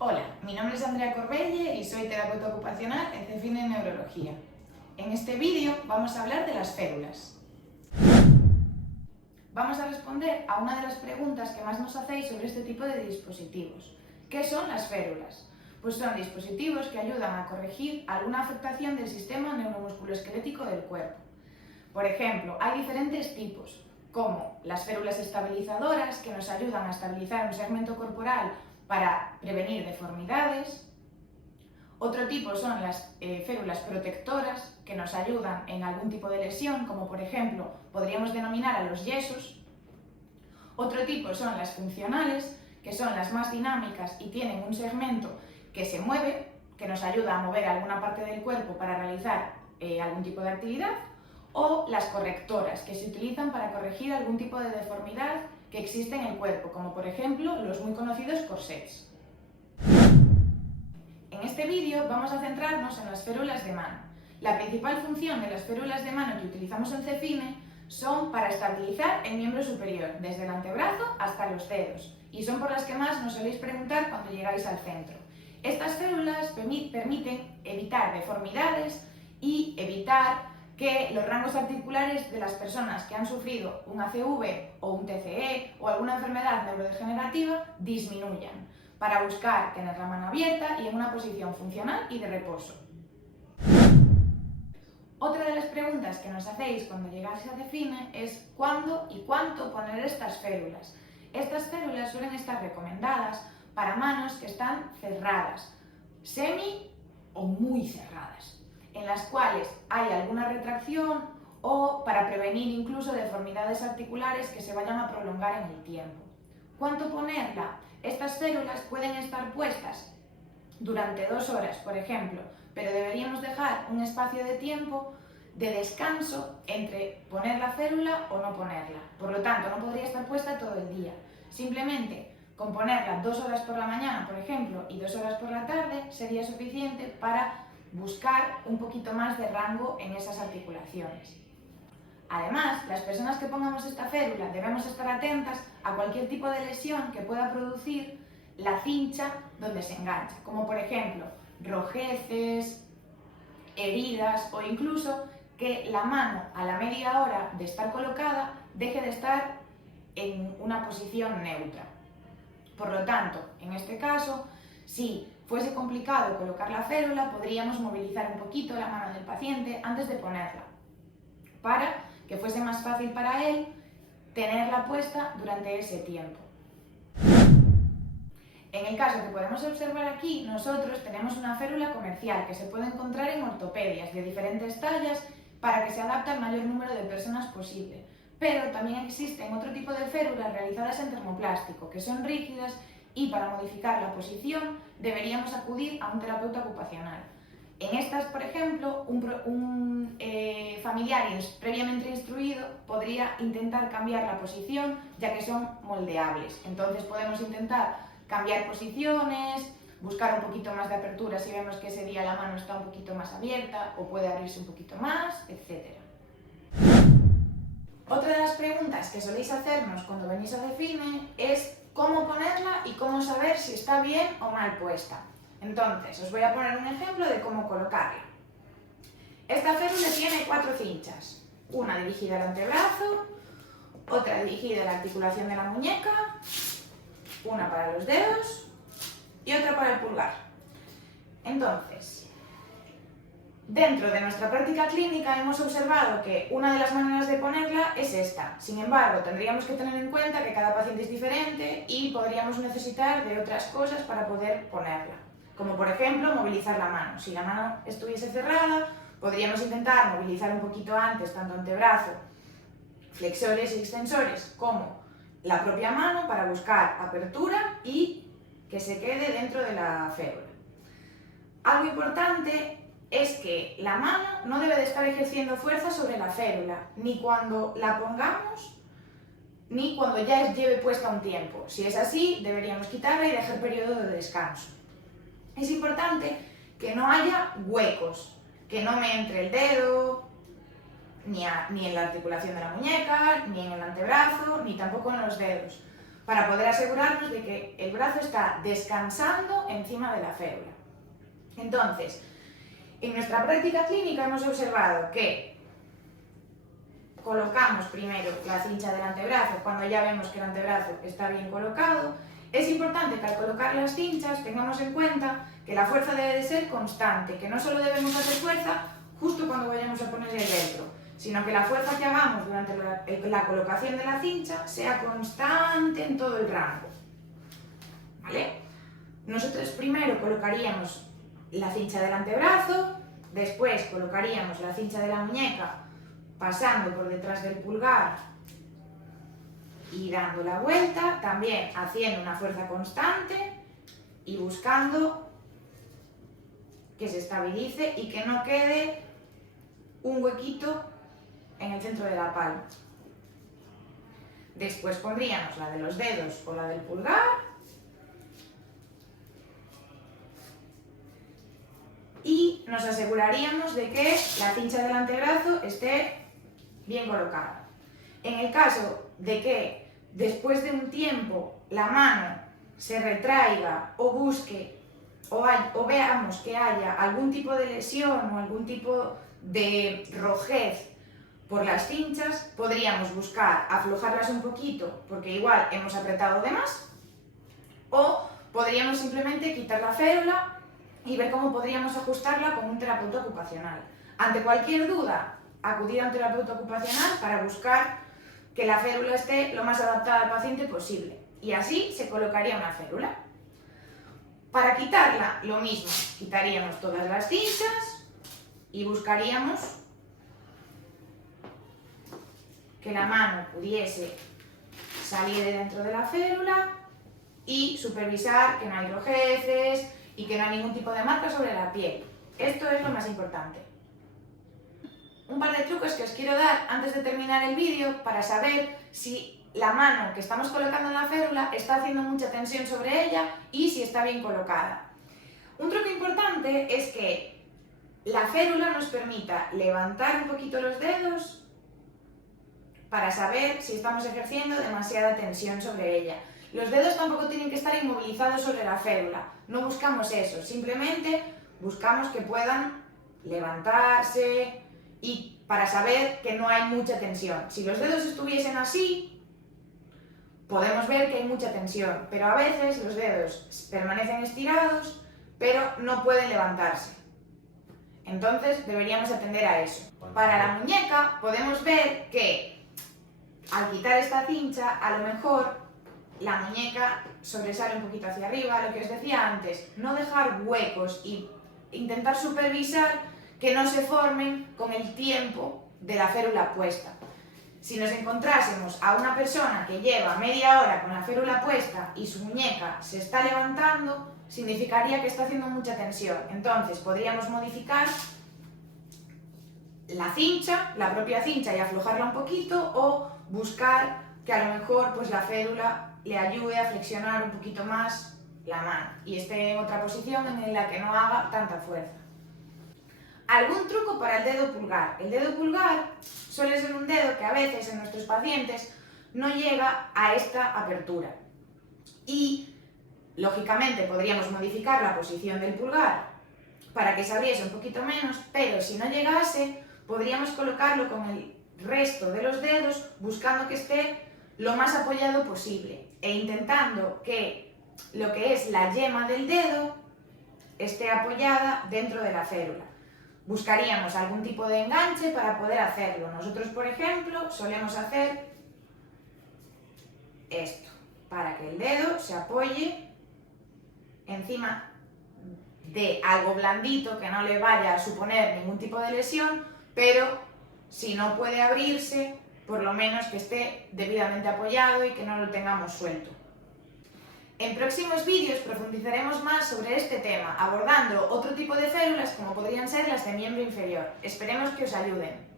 Hola, mi nombre es Andrea Corbelle y soy terapeuta ocupacional en Cefine Neurología. En este vídeo vamos a hablar de las férulas. Vamos a responder a una de las preguntas que más nos hacéis sobre este tipo de dispositivos. ¿Qué son las férulas? Pues son dispositivos que ayudan a corregir alguna afectación del sistema neuromusculoesquelético del cuerpo. Por ejemplo, hay diferentes tipos, como las férulas estabilizadoras, que nos ayudan a estabilizar un segmento corporal para prevenir deformidades. Otro tipo son las férulas protectoras, que nos ayudan en algún tipo de lesión, como por ejemplo podríamos denominar a los yesos. Otro tipo son las funcionales, que son las más dinámicas y tienen un segmento que se mueve, que nos ayuda a mover alguna parte del cuerpo para realizar algún tipo de actividad. O las correctoras, que se utilizan para corregir algún tipo de deformidad que existe en el cuerpo, como por ejemplo los muy conocidos corsets. En este vídeo vamos a centrarnos en las férulas de mano. La principal función de las férulas de mano que utilizamos en Cefine son para estabilizar el miembro superior, desde el antebrazo hasta los dedos, y son por las que más nos soléis preguntar cuando llegáis al centro. Estas férulas permiten evitar deformidades y evitar que los rangos articulares de las personas que han sufrido un ACV o un TCE o alguna enfermedad neurodegenerativa disminuyan, para buscar tener la mano abierta y en una posición funcional y de reposo. Otra de las preguntas que nos hacéis cuando llegáis a Cefine es ¿cuándo y cuánto poner estas férulas? Estas férulas suelen estar recomendadas para manos que están cerradas, semi o muy cerradas, en las cuales hay alguna retracción o para prevenir incluso deformidades articulares que se vayan a prolongar en el tiempo. ¿Cuánto ponerla? Estas férulas pueden estar puestas durante 2 horas, por ejemplo, pero deberíamos dejar un espacio de tiempo de descanso entre poner la férula o no ponerla. Por lo tanto, no podría estar puesta todo el día. Simplemente con ponerla 2 horas por la mañana, por ejemplo, y 2 horas por la tarde sería suficiente para buscar un poquito más de rango en esas articulaciones. Además, las personas que pongamos esta férula debemos estar atentas a cualquier tipo de lesión que pueda producir la cincha donde se engancha, como por ejemplo rojeces, heridas o incluso que la mano a la media hora de estar colocada deje de estar en una posición neutra. Por lo tanto, en este caso, si fuese complicado colocar la férula, podríamos movilizar un poquito la mano del paciente antes de ponerla, para que fuese más fácil para él tenerla puesta durante ese tiempo. En el caso que podemos observar aquí, nosotros tenemos una férula comercial que se puede encontrar en ortopedias de diferentes tallas para que se adapte al mayor número de personas posible. Pero también existen otro tipo de férulas realizadas en termoplástico, que son rígidas y para modificar la posición deberíamos acudir a un terapeuta ocupacional. En estas, por ejemplo, un familiar previamente instruido podría intentar cambiar la posición, ya que son moldeables. Entonces podemos intentar cambiar posiciones, buscar un poquito más de apertura si vemos que ese día la mano está un poquito más abierta o puede abrirse un poquito más, etc. Otra de las preguntas que soléis hacernos cuando venís a Cefine es cómo ponerla y cómo saber si está bien o mal puesta. Entonces, os voy a poner un ejemplo de cómo colocarla. Esta férula tiene 4 cinchas, una dirigida al antebrazo, otra dirigida a la articulación de la muñeca, una para los dedos y otra para el pulgar. Entonces, dentro de nuestra práctica clínica hemos observado que una de las maneras de ponerla es esta. Sin embargo, tendríamos que tener en cuenta que cada paciente es diferente y podríamos necesitar de otras cosas para poder ponerla. Como por ejemplo, movilizar la mano. Si la mano estuviese cerrada, podríamos intentar movilizar un poquito antes tanto antebrazo, flexores y extensores, como la propia mano para buscar apertura y que se quede dentro de la férula. Algo importante es que la mano no debe de estar ejerciendo fuerza sobre la férula, ni cuando la pongamos, ni cuando ya lleve puesta un tiempo. Si es así, deberíamos quitarla y dejar periodo de descanso. Es importante que no haya huecos, que no me entre el dedo, ni en la articulación de la muñeca, ni en el antebrazo, ni tampoco en los dedos, para poder asegurarnos de que el brazo está descansando encima de la férula. Entonces, en nuestra práctica clínica hemos observado que colocamos primero la cincha del antebrazo cuando ya vemos que el antebrazo está bien colocado. Es importante que al colocar las cinchas tengamos en cuenta que la fuerza debe de ser constante, que no solo debemos hacer fuerza justo cuando vayamos a poner el velcro, sino que la fuerza que hagamos durante la colocación de la cincha sea constante en todo el rango. ¿Vale? Nosotros primero colocaríamos la cincha del antebrazo, después colocaríamos la cincha de la muñeca pasando por detrás del pulgar y dando la vuelta, también haciendo una fuerza constante y buscando que se estabilice y que no quede un huequito en el centro de la palma. Después pondríamos la de los dedos o la del pulgar y nos aseguraríamos de que la cincha del antebrazo esté bien colocada. En el caso de que después de un tiempo la mano se retraiga o busque o veamos que haya algún tipo de lesión o algún tipo de rojez por las cinchas, podríamos buscar aflojarlas un poquito porque igual hemos apretado de más, o podríamos simplemente quitar la férula y ver cómo podríamos ajustarla con un terapeuta ocupacional. Ante cualquier duda, acudir a un terapeuta ocupacional para buscar que la férula esté lo más adaptada al paciente posible. Y así se colocaría una férula. Para quitarla, lo mismo. Quitaríamos todas las cinchas y buscaríamos que la mano pudiese salir de dentro de la férula y supervisar que no hay rojeces y que no hay ningún tipo de marca sobre la piel. Esto es lo más importante. Un par de trucos que os quiero dar antes de terminar el vídeo para saber si la mano que estamos colocando en la férula está haciendo mucha tensión sobre ella y si está bien colocada. Un truco importante es que la férula nos permita levantar un poquito los dedos para saber si estamos ejerciendo demasiada tensión sobre ella. Los dedos tampoco tienen que estar inmovilizados sobre la férula, no buscamos eso, simplemente buscamos que puedan levantarse y para saber que no hay mucha tensión. Si los dedos estuviesen así, podemos ver que hay mucha tensión, pero a veces los dedos permanecen estirados, pero no pueden levantarse. Entonces deberíamos atender a eso. Para la muñeca podemos ver que al quitar esta cincha, a lo mejor la muñeca sobresale un poquito hacia arriba, lo que os decía antes, no dejar huecos y intentar supervisar que no se formen con el tiempo de la férula puesta. Si nos encontrásemos a una persona que lleva media hora con la férula puesta y su muñeca se está levantando, significaría que está haciendo mucha tensión. Entonces podríamos modificar la cincha, la propia cincha, y aflojarla un poquito, o buscar que a lo mejor pues la férula le ayude a flexionar un poquito más la mano y esté en otra posición en la que no haga tanta fuerza. ¿Algún truco para el dedo pulgar? El dedo pulgar suele ser un dedo que a veces en nuestros pacientes no llega a esta apertura y lógicamente podríamos modificar la posición del pulgar para que se abriese un poquito menos, pero si no llegase podríamos colocarlo con el resto de los dedos buscando que esté lo más apoyado posible e intentando que lo que es la yema del dedo esté apoyada dentro de la férula. Buscaríamos algún tipo de enganche para poder hacerlo. Nosotros, por ejemplo, solemos hacer esto, para que el dedo se apoye encima de algo blandito que no le vaya a suponer ningún tipo de lesión, pero si no puede abrirse, por lo menos que esté debidamente apoyado y que no lo tengamos suelto. En próximos vídeos profundizaremos más sobre este tema, abordando otro tipo de férulas como podrían ser las de miembro inferior. Esperemos que os ayuden.